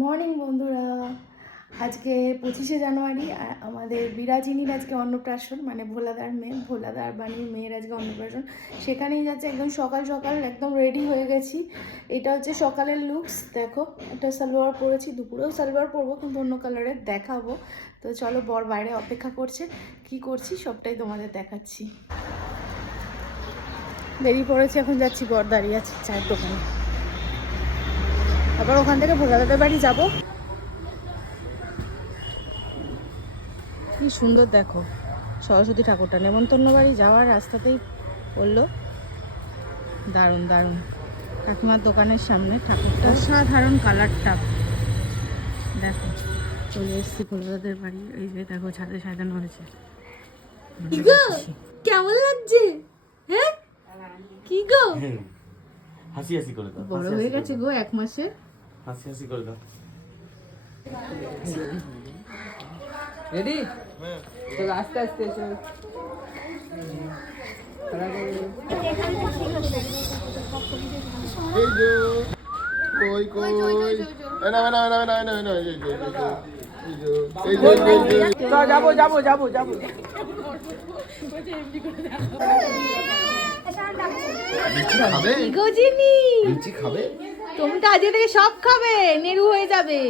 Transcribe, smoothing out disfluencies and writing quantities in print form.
Morning বন্ধুরা, আজকে 25শে জানুয়ারি আর আমাদের বিরাজিনীর আজকে অন্নপ্রাশন, মানে ভোলাদার মেয়ে, ভোলাদার বাড়ির মেয়ের আজকে অন্নপ্রাশন। সেখানেই যাচ্ছে, একদম সকাল সকাল একদম রেডি হয়ে গেছি। এটা হচ্ছে সকালের লুকস, দেখো একটা সালোয়ার পরেছি, দুপুরেও সালোয়ার পরবো কিন্তু অন্য কালারের দেখাবো। তো চলো, বর বাইরে অপেক্ষা করছে, কি করছি সবটাই তোমাদের দেখাচ্ছি। বেরিয়ে পড়েছি, এখন যাচ্ছি, বর দাঁড়িয়ে আছে চায়ের দোকানে। আবার ওখান থেকে ভোলাদাদের বাড়ি যাব। কি সুন্দর দেখো, সরস্বতী ঠাকুরটা নেমন্তন্ন বাড়ি যাওয়ার রাস্তাতেই পড়লো। দারুণ দারুণ, কাকিমার দোকানের সামনে ঠাকুরটা, অসাধারণ কালারটা দেখো। চলে এসেছি ভোলাদাদের বাড়ি, এই যে দেখো ছাদে সাজানো হয়েছে। কেমন লাগছে? হ্যাঁ কি গো, হাসি হাসি করে দাও। বড় হয়ে গেছে গো, 1 মাসে। হাসি হাসি করে দাও। রেডি? চল আস্তে আস্তে চল। এই যে কই কই না না না না না না এই যে যাবো যাবো যাবো যাবো। মিষ্টি খাবে? গজিনি মিষ্টি খাবে? তুমি তো আজকে থেকে সব খাবে, নেরু হয়ে যাবে।